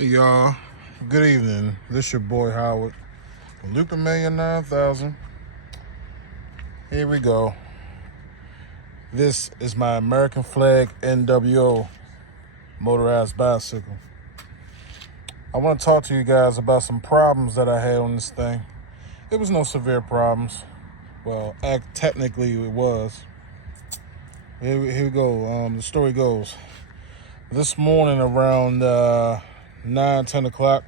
Hey y'all, good evening. This your boy Howard, Luke 1,000,000. Here we go. This is my American flag NWO motorized bicycle. I want to talk to you guys about some problems that I had on this thing. It was no severe problems. Well, technically it was. Here we go. The story goes. This morning around 9-10 o'clock,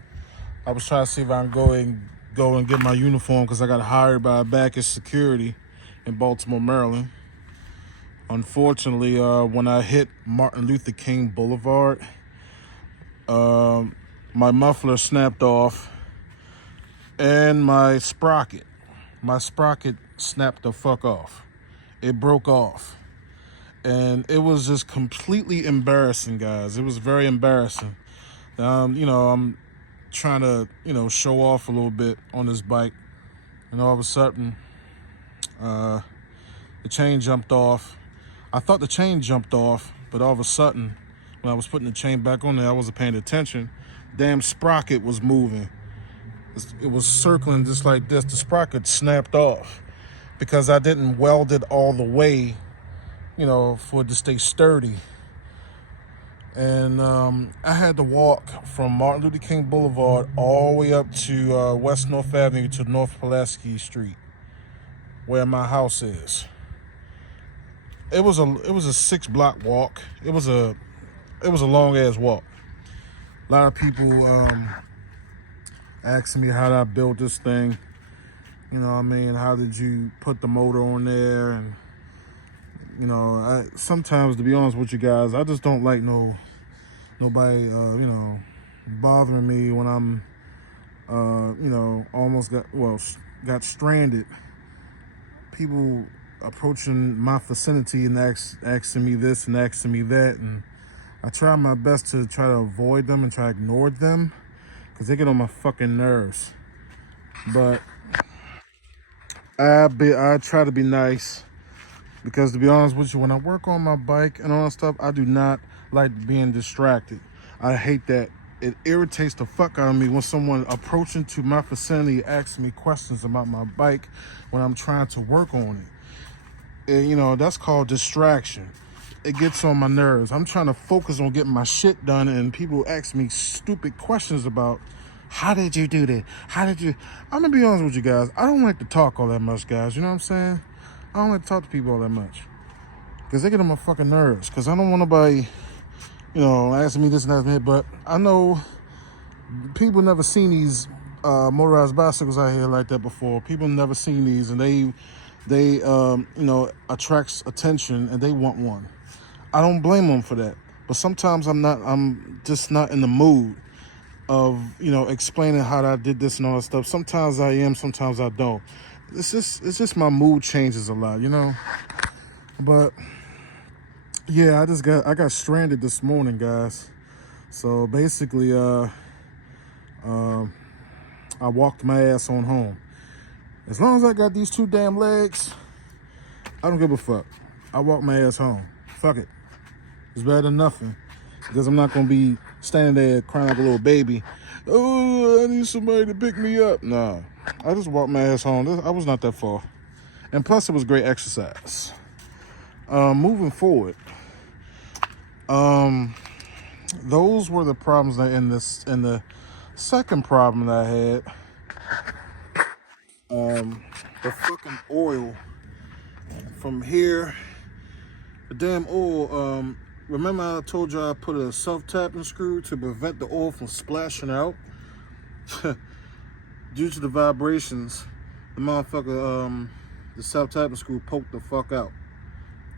I was trying to see if I can go and get my uniform because I got hired by Backus Security in Baltimore, Maryland. Unfortunately, when I hit Martin Luther King Boulevard, my muffler snapped off and my sprocket snapped the fuck off. It broke off. And it was just completely embarrassing, guys. It was very embarrassing. I'm trying to, show off a little bit on this bike. And all of a sudden, the chain jumped off. I thought the chain jumped off, but all of a sudden, when I was putting the chain back on there, I wasn't paying attention. Damn sprocket was moving. It was circling just like this. The sprocket snapped off because I didn't weld it all the way, for it to stay sturdy. And I had to walk from Martin Luther King Boulevard all the way up to West North Avenue to North Pulaski Street, where my house is. It was a 6-block walk. It was a long ass walk. A lot of people asking me how did I build this thing. How did you put the motor on there? And sometimes, to be honest with you guys, I just don't like nobody bothering me when I'm almost got stranded. People approaching my vicinity and asking me this and asking me that, and I try my best to try to avoid them and try to ignore them because they get on my fucking nerves. But I try to be nice because, to be honest with you, when I work on my bike and all that stuff, I do not like being distracted. I hate that. It irritates the fuck out of me when someone approaching to my vicinity asks me questions about my bike when I'm trying to work on it. And, that's called distraction. It gets on my nerves. I'm trying to focus on getting my shit done, and people ask me stupid questions about, how did you do that? I'm going to be honest with you guys. I don't like to talk all that much, guys. You know what I'm saying? I don't like to talk to people all that much because they get on my fucking nerves because I don't want nobody, asking me this and that. But I know people never seen these motorized bicycles out here like that before. People never seen these, and they attracts attention, and they want one. I don't blame them for that, but sometimes I'm just not in the mood of explaining how I did this and all that stuff. Sometimes I am, sometimes I don't. It's just my mood changes a lot, But yeah, I got stranded this morning, guys. So basically, I walked my ass on home. As long as I got these 2 damn legs, I don't give a fuck. I walk my ass home. Fuck it. It's better than nothing. Because I'm not going to be standing there crying like a little baby. Oh, I need somebody to pick me up. Nah, I just walked my ass home. I was not that far. And plus, it was great exercise. Moving forward. Those were the problems that in the second problem that I had. The fucking oil from here, the damn oil. Remember I told you I put a self-tapping screw to prevent the oil from splashing out? Due to the vibrations, the motherfucker, the self-tapping screw poked the fuck out.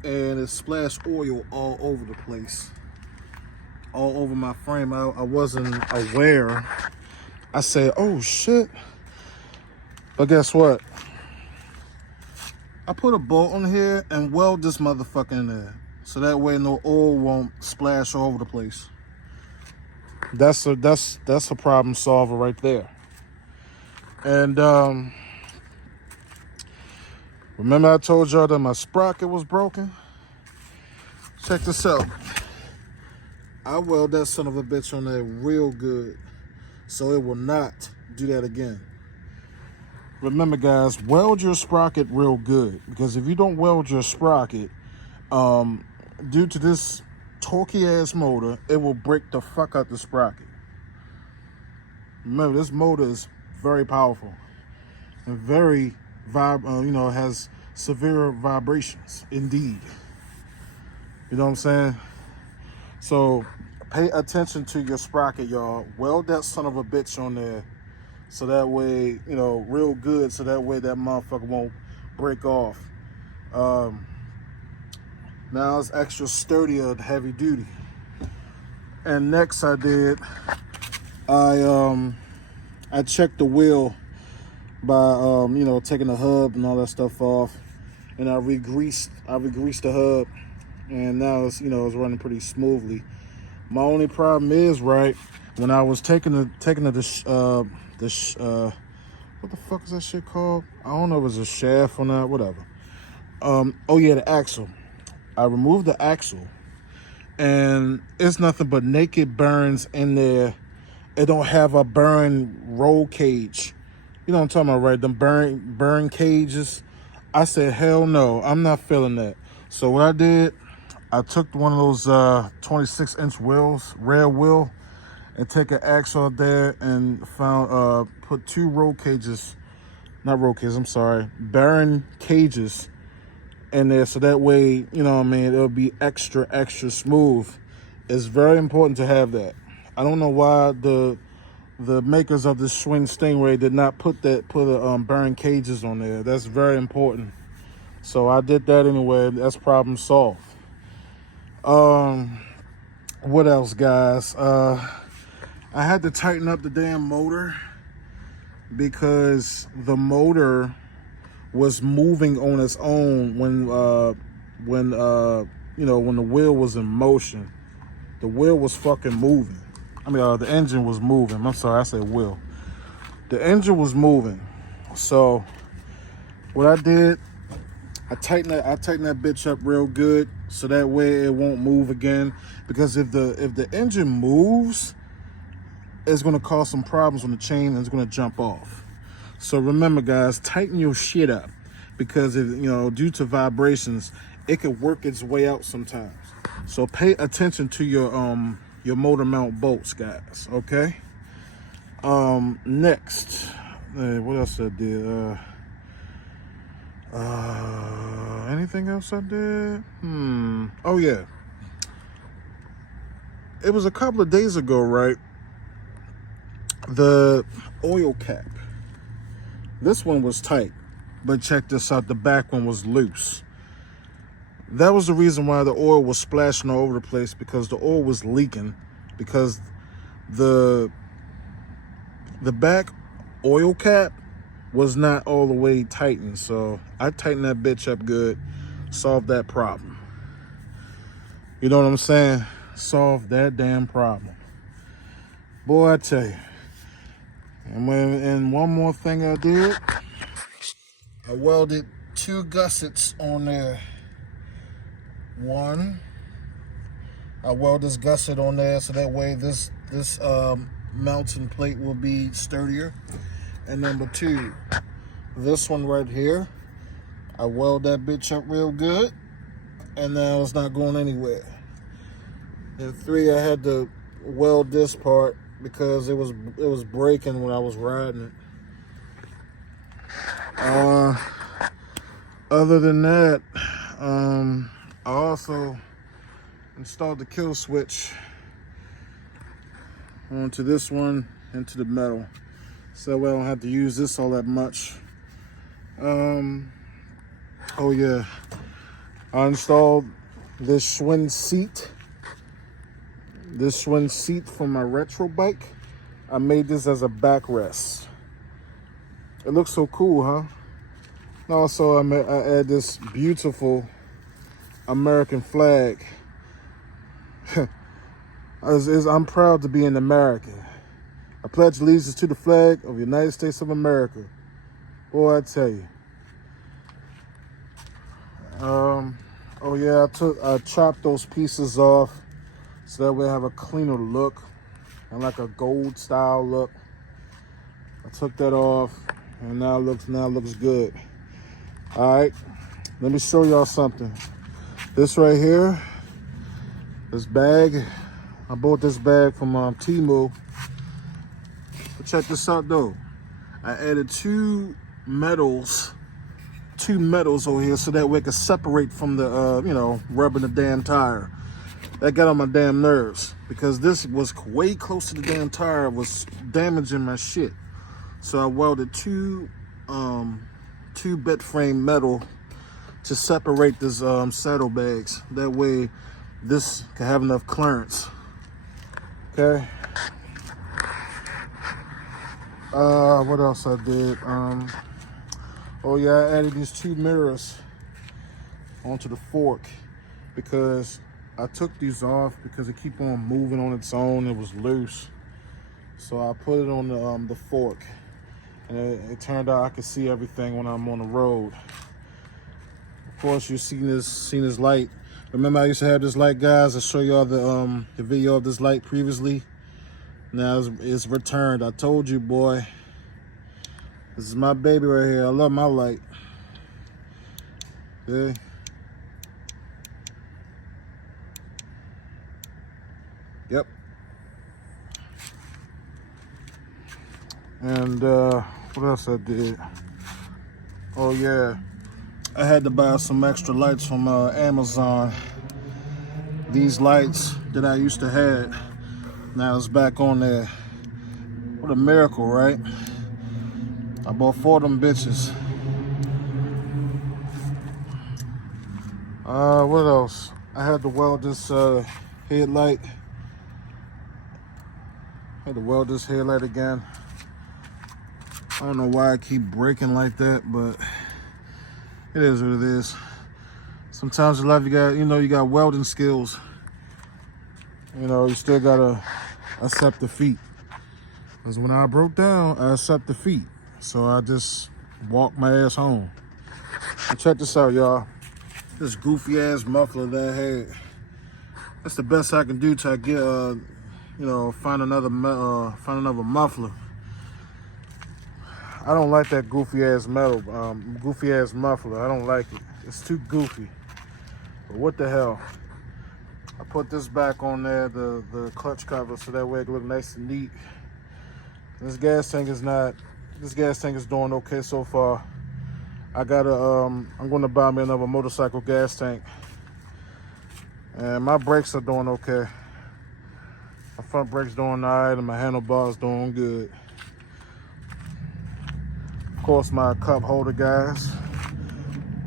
And it splashed oil all over the place. All over my frame. I wasn't aware. I said, oh shit. But guess what? I put a bolt on here and weld this motherfucker in there. So that way no oil won't splash all over the place. That's a problem solver right there. And remember I told y'all that my sprocket was broken? Check this out. I weld that son of a bitch on there real good, so it will not do that again. Remember, guys, weld your sprocket real good, because if you don't weld your sprocket, due to this torquey ass motor, it will break the fuck out the sprocket. Remember, this motor is very powerful and very has severe vibrations indeed. You know what I'm saying? So pay attention to your sprocket, y'all. Weld that son of a bitch on there, so that way, real good, so that way that motherfucker won't break off. Now it's extra sturdier and heavy duty. And next I checked the wheel by taking the hub and all that stuff off, and I re-greased the hub, and now it's it's running pretty smoothly. My only problem is, right, when I was taking the what the fuck is that shit called? I don't know if it's a shaft or not, whatever. Oh yeah, the axle. I removed the axle, and it's nothing but naked burns in there. It don't have a burn roll cage. You know what I'm talking about, right? Them burn cages. I said, hell no, I'm not feeling that. So what I did, I took one of those 26-inch wheels, rear wheel, and take an axle out there and put two burn cages in there, so that way, it'll be extra smooth. It's very important to have that. I don't know why the makers of the Swing Stingray did not put burn cages on there. That's very important. So I did that anyway. That's problem solved. What else, guys? I had to tighten up the damn motor, because the motor was moving on its own when the wheel was in motion. The wheel was fucking moving. The engine was moving. I'm sorry, I said wheel. The engine was moving. So what I did, I tightened that bitch up real good, so that way it won't move again. Because if the engine moves, it's gonna cause some problems on the chain, and it's gonna jump off. So remember, guys, tighten your shit up, because if due to vibrations, it could work its way out sometimes. So pay attention to your motor mount bolts, guys. Okay. Next, what else I did? Anything else I did? Oh yeah. It was a couple of days ago, right? The oil cap. This one was tight, but check this out, the back one was loose. That was the reason why the oil was splashing all over the place, because the oil was leaking, because the back oil cap was not all the way tightened. So I tightened that bitch up good, solved that problem. You know what I'm saying? Solved that damn problem. Boy, I tell you. And one more thing I did, I welded two gussets on there. One, I weld this gusset on there, so that way this mounting plate will be sturdier. And number two, this one right here, I weld that bitch up real good, and now it's not going anywhere. And three, I had to weld this part because it was breaking when I was riding it. Other than that, I also installed the kill switch onto this one, into the metal, so I don't have to use this all that much. Oh yeah, I installed this Schwinn seat. This Schwinn seat for my retro bike. I made this as a backrest. It looks so cool, huh? Also, I add this beautiful American flag. I'm proud to be an American. I pledge allegiance to the flag of the United States of America. Boy, I tell you. Oh yeah, I chopped those pieces off so that way I have a cleaner look and like a gold style look. I took that off, and now it looks good. All right, let me show y'all something. This right here, this bag, I bought this bag from Temu. But check this out though. I added two metals over here so that way it can separate from the, you know, rubbing the damn tire. That got on my damn nerves because this was way close to the damn tire, was damaging my shit. So I welded two bed frame metal to separate this saddlebags. That way this can have enough clearance. Okay. What else I did? Oh yeah, I added these two mirrors onto the fork because I took these off because it keep on moving on its own. It was loose, so I put it on the fork, and it turned out I could see everything when I'm on the road. Of course, you've seen this light. Remember, I used to have this light, guys. I show y'all the video of this light previously. Now it's returned. I told you, boy. This is my baby right here. I love my light. Okay. Yep. And what else I did? Oh yeah, I had to buy some extra lights from Amazon. These lights that I used to have, now it's back on there. What a miracle, right? I bought 4 of them bitches. What else? I had to weld this headlight. Had to weld this headlight again. I don't know why I keep breaking like that, but it is what it is. Sometimes in life you got welding skills. You know, you still gotta accept defeat. Because when I broke down, I accept defeat. So I just walked my ass home. And check this out, y'all. This goofy ass muffler that I had. That's the best I can do till I get, you know, find another muffler. I don't like that goofy ass muffler. I don't like it. It's too goofy. But what the hell? I put this back on there, the clutch cover, so that way it can look nice and neat. This gas tank is doing okay so far. I'm gonna buy me another motorcycle gas tank. And my brakes are doing okay. My front brakes doing all right, and my handlebars doing good. Of course, my cup holder, guys.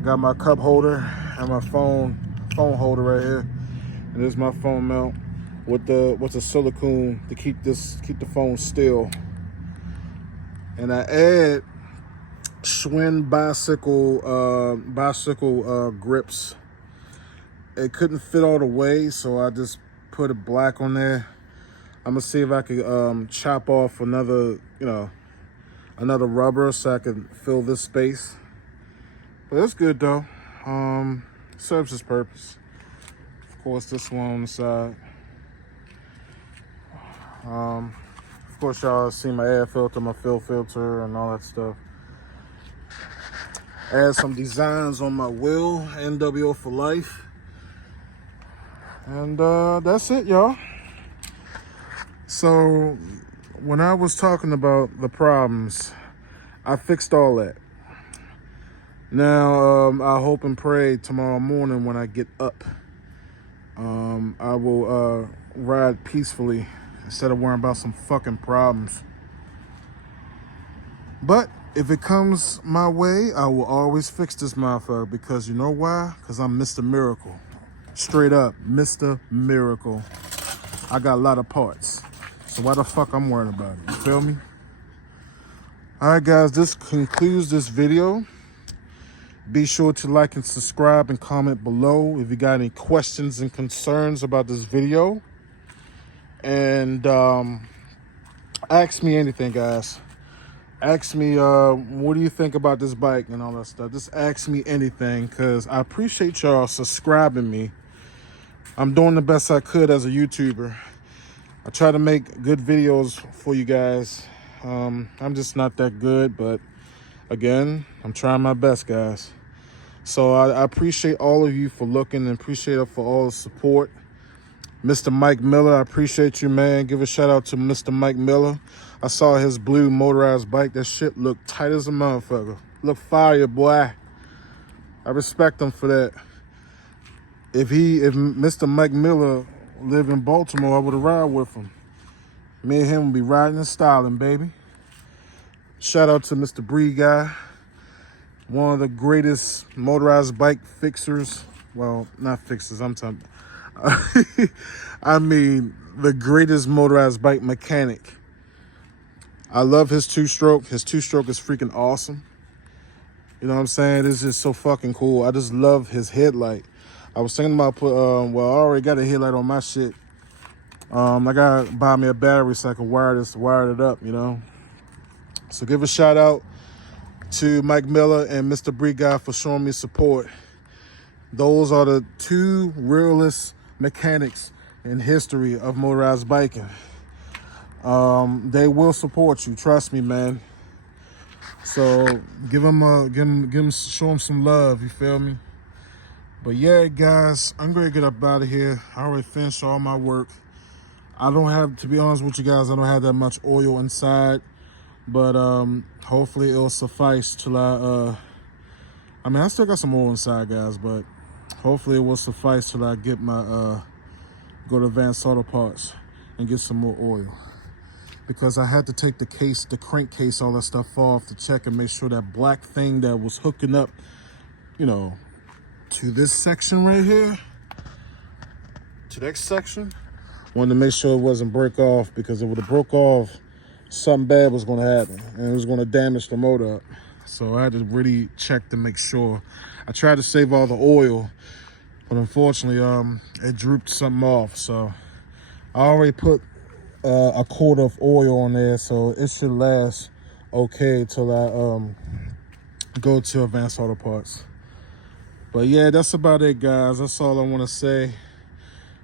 Got my cup holder and my phone holder right here. And this is my phone mount with the silicone to keep the phone still. And I add Schwinn bicycle grips. It couldn't fit all the way, so I just put it black on there. I'm gonna see if I could chop off another rubber so I can fill this space. But it's good though. Serves its purpose. Of course, this one on the side. Of course, y'all see my air filter, my fill filter, and all that stuff. Add some designs on my wheel, NWO for life. And that's it, y'all. So when I was talking about the problems, I fixed all that. Now, I hope and pray tomorrow morning when I get up, I will ride peacefully instead of worrying about some fucking problems. But if it comes my way, I will always fix this motherfucker, because you know why? Because I'm Mr. Miracle. Straight up, Mr. Miracle. I got a lot of parts. So why the fuck I'm worrying about it? You feel me? Alright guys, this concludes this video. Be sure to like and subscribe and comment below if you got any questions and concerns about this video. And ask me anything, guys. Ask me what do you think about this bike and all that stuff. Just ask me anything, because I appreciate y'all subscribing me. I'm doing the best I could as a YouTuber. I try to make good videos for you guys. I'm just not that good, but again, I'm trying my best, guys. So I appreciate all of you for looking and appreciate it for all the support. Mr. Mike Miller, I appreciate you, man. Give a shout out to Mr. Mike Miller. I saw his blue motorized bike. That shit looked tight as a motherfucker. Look fire, boy. I respect him for that. If Mr. Mike Miller lived in Baltimore, I would have ride with him. Me and him would be riding and styling, baby. Shout out to Mr. Bree guy. One of the greatest motorized bike fixers. Well, not fixers, I'm talking. I mean, the greatest motorized bike mechanic. I love his two-stroke. His two-stroke is freaking awesome. You know what I'm saying? It's just so fucking cool. I just love his headlight. I was thinking about well, I already got a headlight on my shit. I gotta buy me a battery so I can wire it up, you know? So give a shout out to Mike Miller and Mr. Bree guy for showing me support. Those are the two realest mechanics in history of motorized biking. They will support you, trust me, man. So show them some love, you feel me? But yeah, guys, I'm gonna get up out of here. I already finished all my work. I don't have, to be honest with you guys, I don't have that much oil inside, but hopefully it'll suffice till I mean, I still got some oil inside, guys, but hopefully it will suffice till I get my go to Advanced Auto Parts and get some more oil, because I had to take the case, the crankcase, all that stuff off to check and make sure that black thing that was hooking up, you know, to this section right here, to that section, wanted to make sure it wasn't break off, because if it would have broke off, something bad was going to happen and it was going to damage the motor up. So I had to really check to make sure. I tried to save all the oil, but unfortunately it drooped something off. So I already put a quart of oil on there, so it should last okay till I go to Advanced Auto Parts. But yeah, that's about it, guys. That's all I want to say.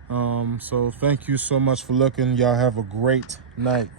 So thank you so much for looking. Y'all have a great night.